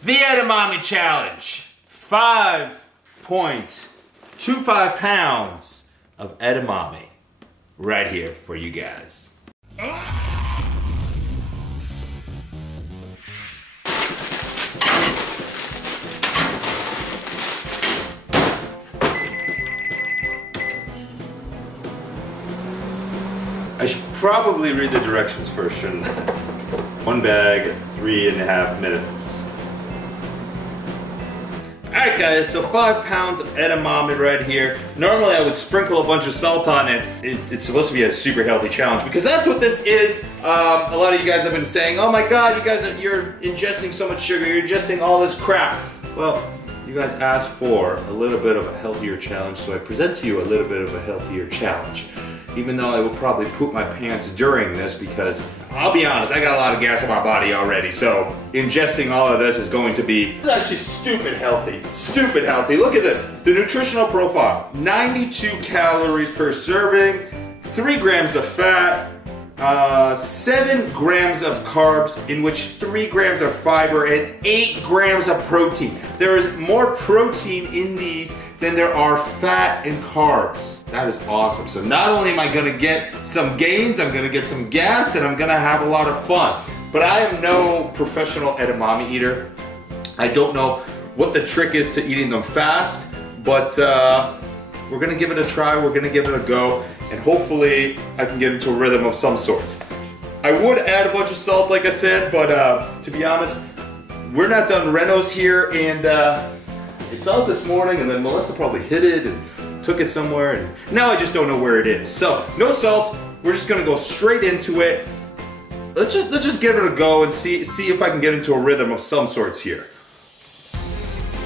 The Edamame Challenge. 5.25 pounds of edamame right here for you guys. I should probably read the directions first, shouldn't I? One bag, 3.5 minutes. Alright guys, so 5 pounds of edamame right here. Normally I would sprinkle a bunch of salt on it. It's supposed to be a super healthy challenge because that's what this is. A lot of you guys have been saying, oh my god, you're ingesting so much sugar, you're ingesting all this crap. Well, you guys asked for a little bit of a healthier challenge, so I present to you a little bit of a healthier challenge. Even though I will probably poop my pants during this because, I'll be honest, I got a lot of gas in my body already, so ingesting all of this is going to be, it's actually stupid healthy. Stupid healthy. Look at this. The nutritional profile. 92 calories per serving, 3 grams of fat, 7 grams of carbs, in which 3 grams of fiber and 8 grams of protein. There is more protein in these than there are fat and carbs. That is awesome. So not only am I gonna get some gains, I'm gonna get some gas, and I'm gonna have a lot of fun. But I am no professional edamame eater. I don't know what the trick is to eating them fast, but we're gonna give it a try, we're gonna give it a go, and hopefully I can get into a rhythm of some sorts. I would add a bunch of salt, like I said, but to be honest, we're not done renos here, and I saw it this morning, and then Melissa probably hid it and took it somewhere, and now I just don't know where it is. So, no salt, we're just gonna go straight into it. Let's just give it a go and see if I can get into a rhythm of some sorts here.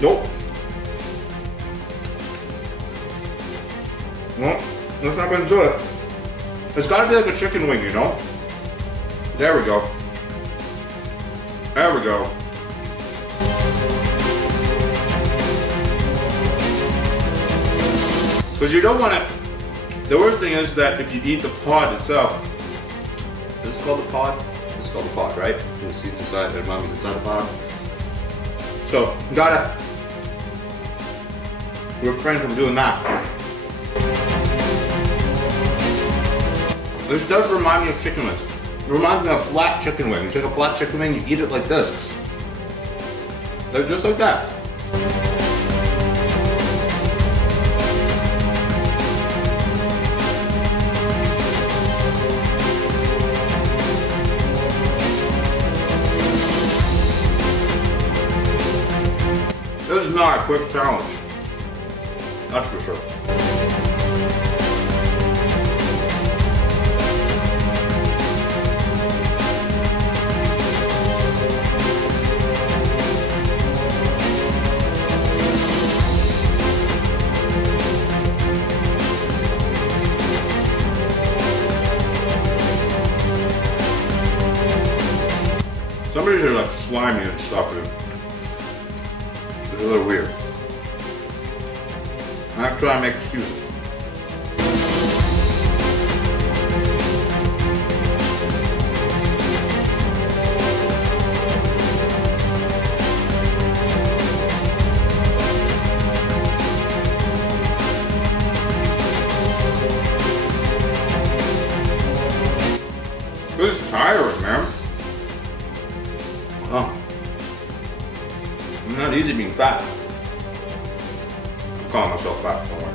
Nope. Well, that's not gonna do it. It's gotta be like a chicken wing, you know? There we go. There we go. Because you don't want to, the worst thing is that if you eat the pod itself, is this called the pod? This is called the pod, right? The seeds inside, the edamame's inside the pod. So, you gotta refrain from doing that. This does remind me of chicken wings. It reminds me of flat chicken wing. You take a flat chicken wing, you eat it like this. They're just like that. This is not a quick challenge. That's for sure. Somebody's just like slimy and stuff. It's a little weird. I'm not trying to make excuses. This is tiring, man. Oh. It's not easy being fat. I'm calling myself fat, don't worry.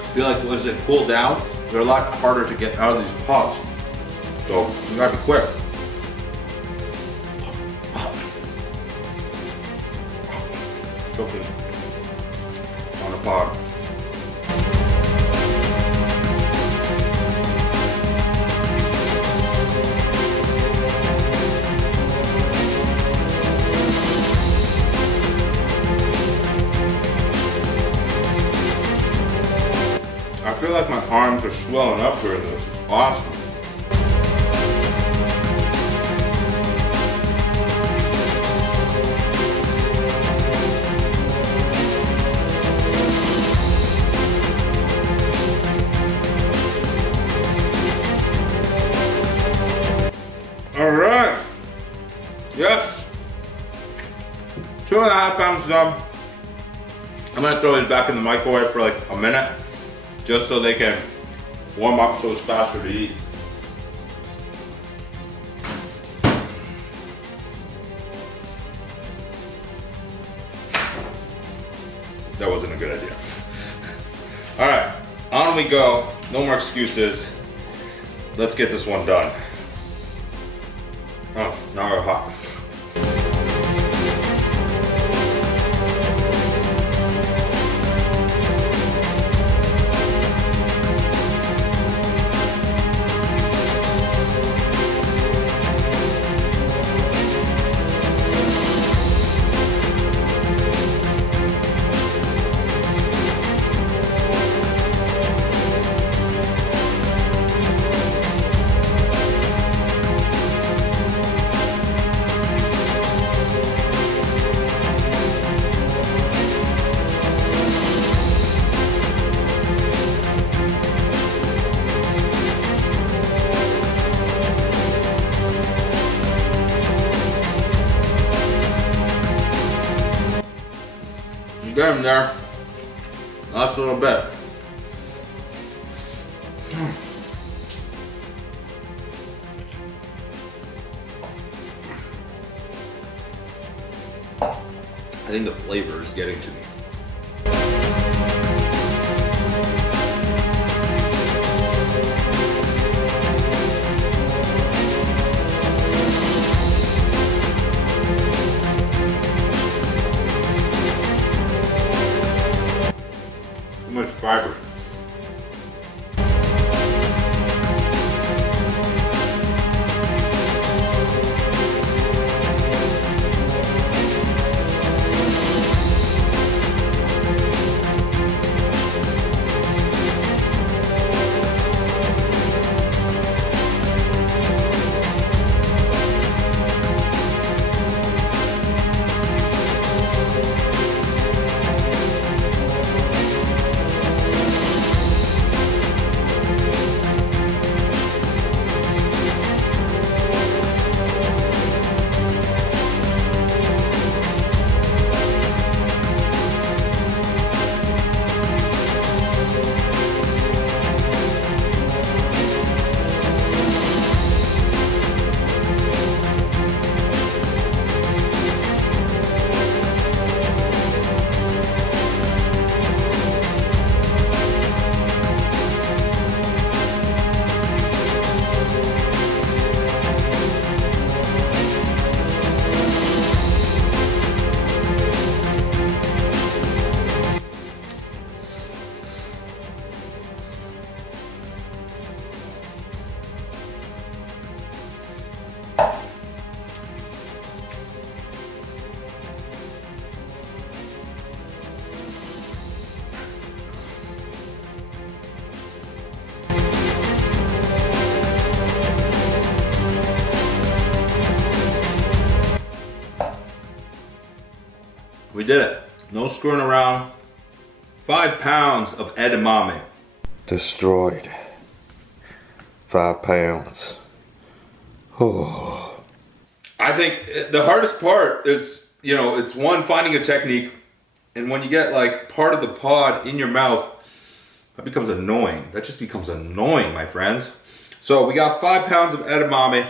I feel like as they cool down, they're a lot harder to get out of these pods. So you gotta be quick. Choking on the pod. I feel like my arms are swelling up during this. It's awesome. All right. Yes. 2.5 pounds done. I'm gonna throw these back in the microwave for like a minute, just so they can warm up so it's faster to eat. That wasn't a good idea. All right, on we go. No more excuses. Let's get this one done. Oh, now we're hot. Get him there. Last little bit. I think the flavor is getting to me. Too much fiber. We did it. No screwing around. 5 pounds of edamame. Destroyed. 5 pounds. Oh. I think the hardest part is, you know, it's one, finding a technique, and when you get like part of the pod in your mouth, that becomes annoying. That just becomes annoying, my friends. So we got 5 pounds of edamame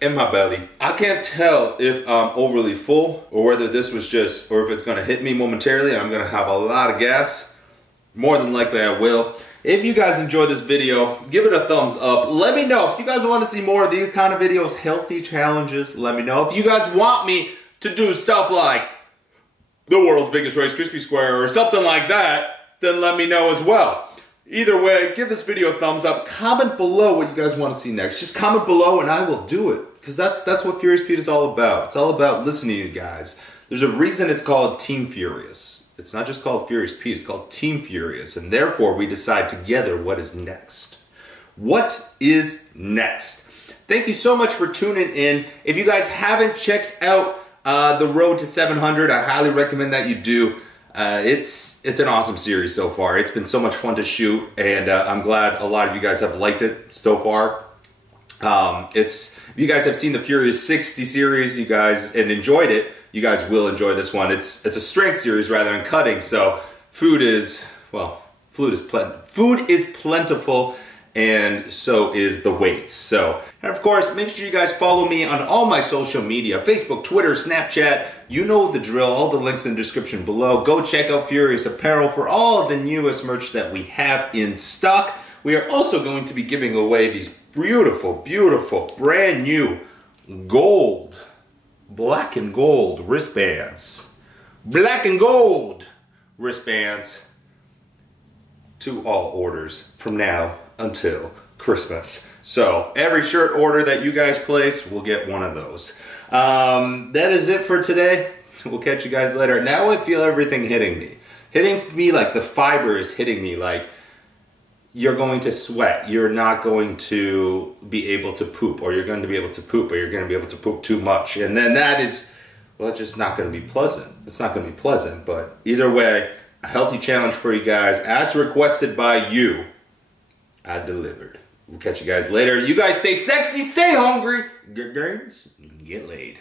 in my belly. I can't tell if I'm overly full or whether this was just, or if it's gonna hit me momentarily and I'm gonna have a lot of gas. More than likely I will. If you guys enjoyed this video, give it a thumbs up. Let me know if you guys want to see more of these kind of videos, healthy challenges. Let me know if you guys want me to do stuff like the world's biggest Rice Krispie square or something like that, then let me know as well. Either way, give this video a thumbs up. Comment below what you guys want to see next. Just comment below and I will do it. Because that's what Furious Pete is all about. It's all about listening to you guys. There's a reason it's called Team Furious. it's not just called Furious Pete, it's called Team Furious. And therefore, we decide together what is next. What is next? Thank you so much for tuning in. If you guys haven't checked out the Road to 700, I highly recommend that you do. It's an awesome series so far. It's been so much fun to shoot, and I'm glad a lot of you guys have liked it so far. If you guys have seen the Furious 60 series, you guys, and enjoyed it, you guys will enjoy this one. It's a strength series rather than cutting, so food is plentiful, and so is the weights. So, and of course, make sure you guys follow me on all my social media, Facebook, Twitter, Snapchat, you know the drill, all the links in the description below. Go check out Furious Apparel for all of the newest merch that we have in stock. We are also going to be giving away these beautiful, beautiful, brand new gold, black and gold wristbands. Black and gold wristbands to all orders from now until Christmas. So every shirt order that you guys place will get one of those. That is it for today. We'll catch you guys later. Now I feel everything hitting me. Hitting me like the fiber is hitting me, like you're going to sweat. You're not going to be able to poop, or you're going to be able to poop, or you're going to be able to poop too much. And then that is, well, it's just not going to be pleasant. It's not going to be pleasant, but either way, a healthy challenge for you guys as requested by you. I delivered. We'll catch you guys later. You guys stay sexy, stay hungry, get gains, get laid.